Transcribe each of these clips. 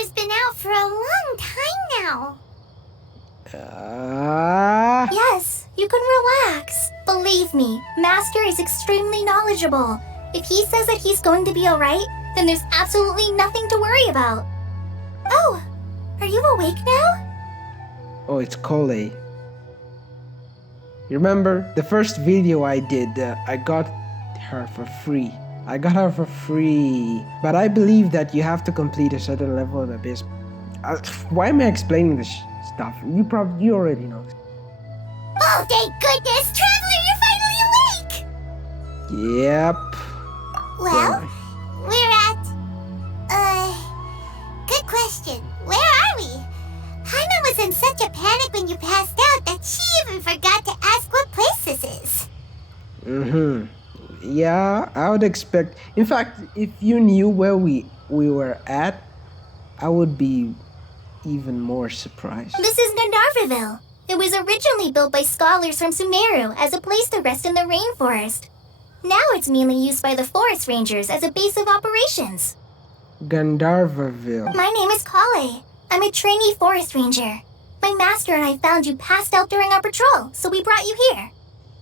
Master's been out for a long time now. Yes, you can relax. Believe me, Master is extremely knowledgeable. If he says that he's going to be alright, then there's absolutely nothing to worry about. Oh, are you awake now? Oh, it's Cole. You remember the first video I did? I got her for free. But I believe that you have to complete a certain level of Abyss. Why am I explaining this stuff? You already know. Oh, thank goodness! Traveler, you're finally awake! Yep. Well, we're at... Good question. Where are we? Paimon was in such a panic when you passed out that she even forgot to ask what place this is. Yeah, I would expect... In fact, if you knew where we were at, I would be even more surprised. This is Gandharvaville. It was originally built by scholars from Sumeru as a place to rest in the rainforest. Now it's mainly used by the forest rangers as a base of operations. Gandharvaville. My name is Kale. I'm a trainee forest ranger. My master and I found you passed out during our patrol, so we brought you here.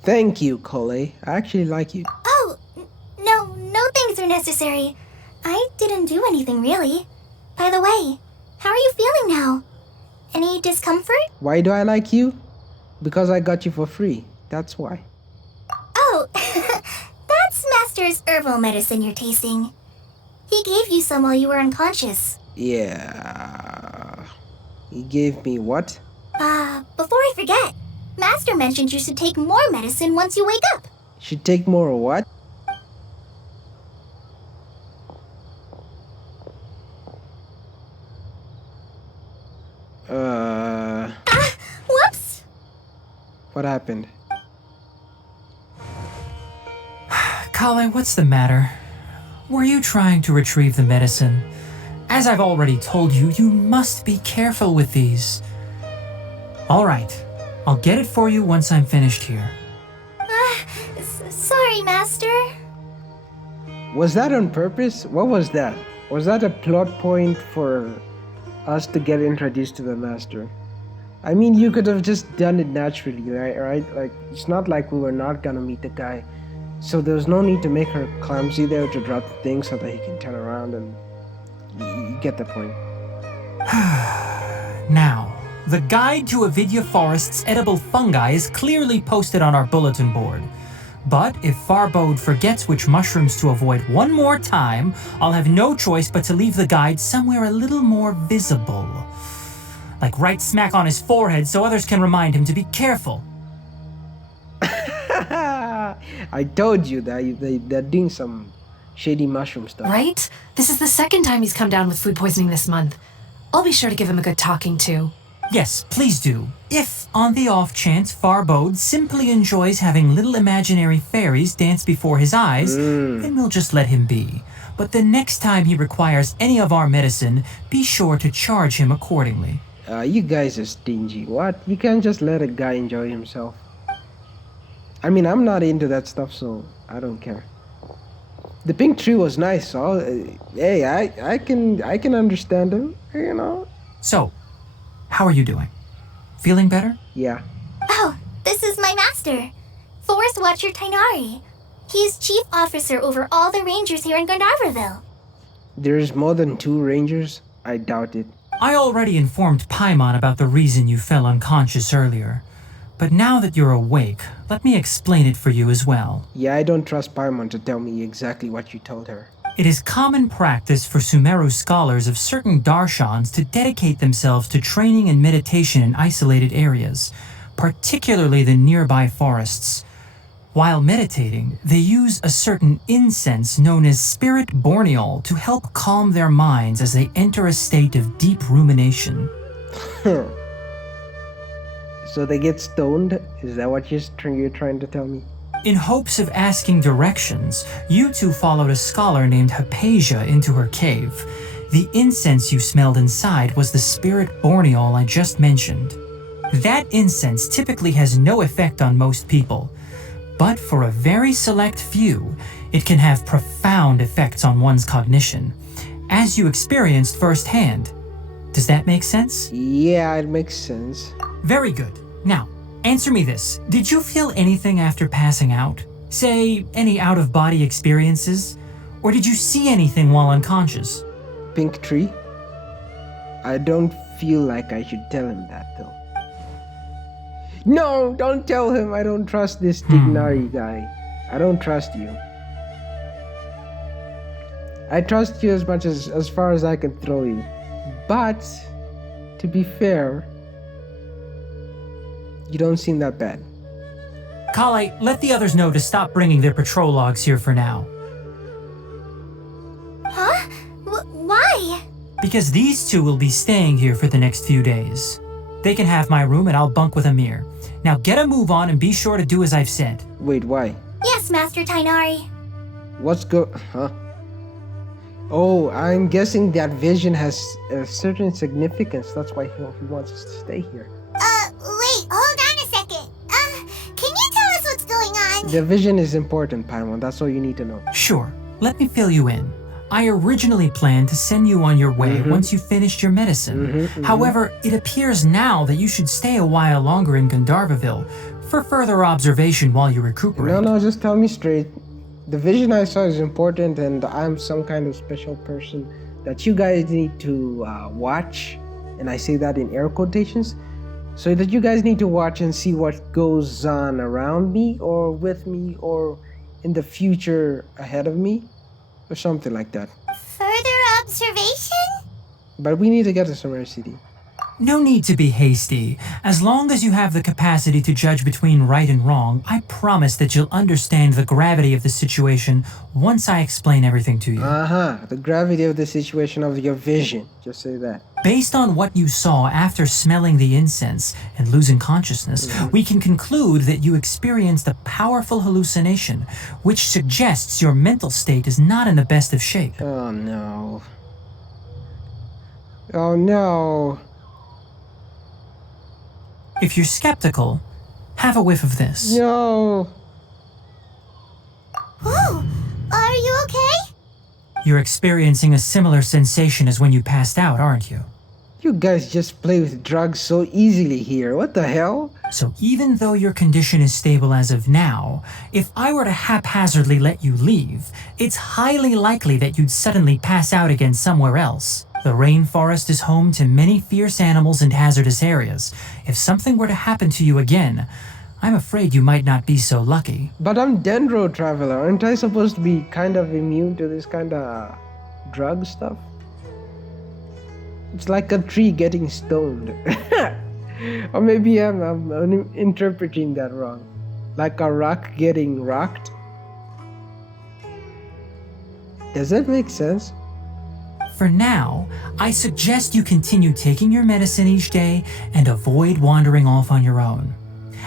Thank you, Cole. I actually like you. Oh, no thanks are necessary. I didn't do anything really. By the way, how are you feeling now? Any discomfort? Why do I like you? Because I got you for free. That's why. Oh, that's Master's herbal medicine you're tasting. He gave you some while you were unconscious. Yeah. He gave me what? Before I forget, Master mentioned you should take more medicine once you wake up. Should take more what? Whoops! What happened? Kale, what's the matter? Were you trying to retrieve the medicine? As I've already told you, you must be careful with these. All right, I'll get it for you once I'm finished here. Sorry, Master. Was that on purpose? What was that? Was that a plot point for us to get introduced to the Master? I mean, you could have just done it naturally, right? Like, it's not like we were not gonna meet the guy. So there's no need to make her clumsy there to drop the thing so that he can turn around and... You get the point. Now, the guide to Avidya Forest's edible fungi is clearly posted on our bulletin board. But if Farbode forgets which mushrooms to avoid one more time, I'll have no choice but to leave the guide somewhere a little more visible. Like right smack on his forehead so others can remind him to be careful. I told you that they're doing some shady mushroom stuff. Right? This is the second time he's come down with food poisoning this month. I'll be sure to give him a good talking to. Yes, please do. If, on the off chance, Farbode simply enjoys having little imaginary fairies dance before his eyes, then we'll just let him be. But the next time he requires any of our medicine, be sure to charge him accordingly. You guys are stingy. What? You can't just let a guy enjoy himself. I mean, I'm not into that stuff, so I don't care. The pink tree was nice, so hey, I can understand him, you know. So, how are you doing? Feeling better? Yeah. Oh, this is my master, Forest Watcher Tainari. He's chief officer over all the rangers here in Gandharvaville. There's more than 2 rangers? I doubt it. I already informed Paimon about the reason you fell unconscious earlier. But now that you're awake, let me explain it for you as well. Yeah, I don't trust Paimon to tell me exactly what you told her. It is common practice for Sumeru scholars of certain darshans to dedicate themselves to training and meditation in isolated areas, particularly the nearby forests. While meditating, they use a certain incense known as spirit borneol to help calm their minds as they enter a state of deep rumination. So they get stoned? Is that what you're trying to tell me? In hopes of asking directions, you two followed a scholar named Hypatia into her cave. The incense you smelled inside was the spirit borneol I just mentioned. That incense typically has no effect on most people, but for a very select few, it can have profound effects on one's cognition, as you experienced firsthand. Does that make sense? Yeah, it makes sense. Very good. Now, answer me this. Did you feel anything after passing out? Say, any out-of-body experiences? Or did you see anything while unconscious? Pink tree? I don't feel like I should tell him that, though. No, don't tell him. I don't trust this Tignari guy. I don't trust you. I trust you as far as I can throw you. But, to be fair, you don't seem that bad. Kale, let the others know to stop bringing their patrol logs here for now. Huh? Why? Because these two will be staying here for the next few days. They can have my room and I'll bunk with Amir. Now get a move on and be sure to do as I've said. Wait, why? Yes, Master Tainari. Huh? Oh, I'm guessing that vision has a certain significance. That's why he wants us to stay here. Wait, hold on a second. Can you tell us what's going on? The vision is important, Paimon. That's all you need to know. Sure, let me fill you in. I originally planned to send you on your way once you finished your medicine. However, it appears now that you should stay a while longer in Gandharvaville for further observation while you recuperate. No, just tell me straight. The vision I saw is important, and I'm some kind of special person that you guys need to watch. And I say that in air quotations. So that you guys need to watch and see what goes on around me, or with me, or in the future ahead of me. Or something like that. Further observation? But we need to get to Summer City. No need to be hasty. As long as you have the capacity to judge between right and wrong, I promise that you'll understand the gravity of the situation once I explain everything to you. The gravity of the situation of your vision. Just say that. Based on what you saw after smelling the incense and losing consciousness, we can conclude that you experienced a powerful hallucination, which suggests your mental state is not in the best of shape. Oh no. Oh no. If you're skeptical, have a whiff of this. No. Whoa, are you okay? You're experiencing a similar sensation as when you passed out, aren't you? You guys just play with drugs so easily here. What the hell? So even though your condition is stable as of now, if I were to haphazardly let you leave, it's highly likely that you'd suddenly pass out again somewhere else. The rainforest is home to many fierce animals and hazardous areas. If something were to happen to you again, I'm afraid you might not be so lucky. But I'm Dendro Traveler. Aren't I supposed to be kind of immune to this kind of drug stuff? It's like a tree getting stoned. Or maybe I'm interpreting that wrong. Like a rock getting rocked. Does that make sense? For now, I suggest you continue taking your medicine each day and avoid wandering off on your own.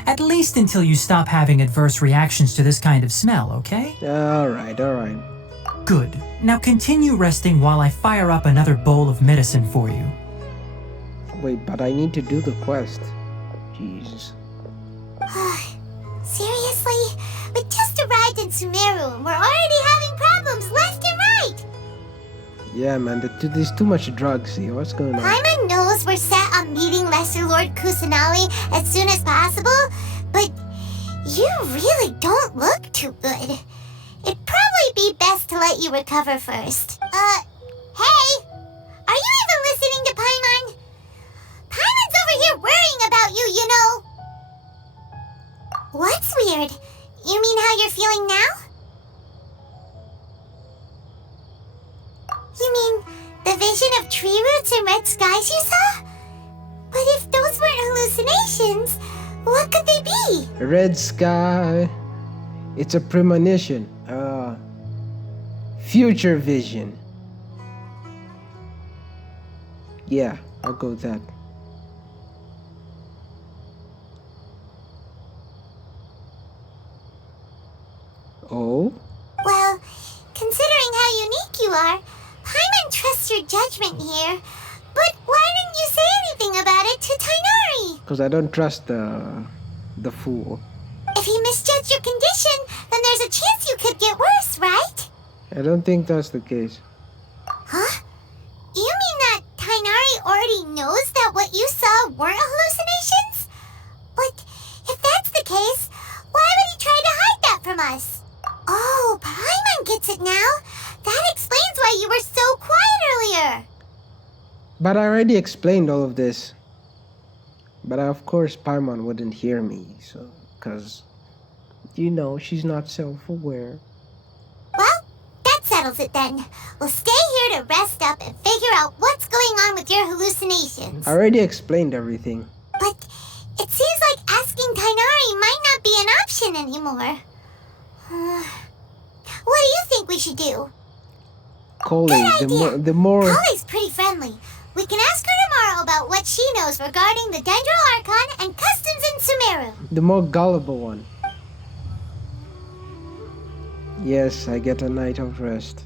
At least until you stop having adverse reactions to this kind of smell, okay? Alright. Good. Now continue resting while I fire up another bowl of medicine for you. Wait, but I need to do the quest. Jesus. Seriously? We just arrived in Sumeru and we're already having problems left and right! Yeah, man, there's too much drugs here. What's going on? Paimon knows we're set on meeting Lesser Lord Kusanali as soon as possible, but you really don't look too good. It'd probably be best to let you recover first. Hey! Are you even listening to Paimon? Paimon's over here worrying about you, you know! What's weird? You mean how you're feeling now? You mean the vision of tree roots and red skies you saw? But if those weren't hallucinations, what could they be? Red sky. It's a premonition. Future vision. Yeah, I'll go with that. Oh? Well, considering how unique you are, Paimon trusts your judgment here. But why didn't you say anything about it to Tainari? Because I don't trust the fool. If he misjudged your condition, then there's a chance you could get worse, right? I don't think that's the case. Huh? You mean that Tainari already what you saw weren't hallucinations? But if that's the case, why would he try to hide that from us? Oh, Paimon gets it now. That explains why you were so quiet earlier. But I already explained all of this. But of course Paimon wouldn't hear me, so... Because, she's not self-aware. Well, that settles it then. We'll stay here to rest up and figure out what's going on with your hallucinations. I already explained everything. But it seems like asking Tainari might not be an option anymore. What do you think we should do? Collei, Good the more... Collei's pretty friendly. We can ask her tomorrow about what she knows regarding the Dendro Archon and customs in Sumeru. The more gullible one. Yes, I get a night of rest.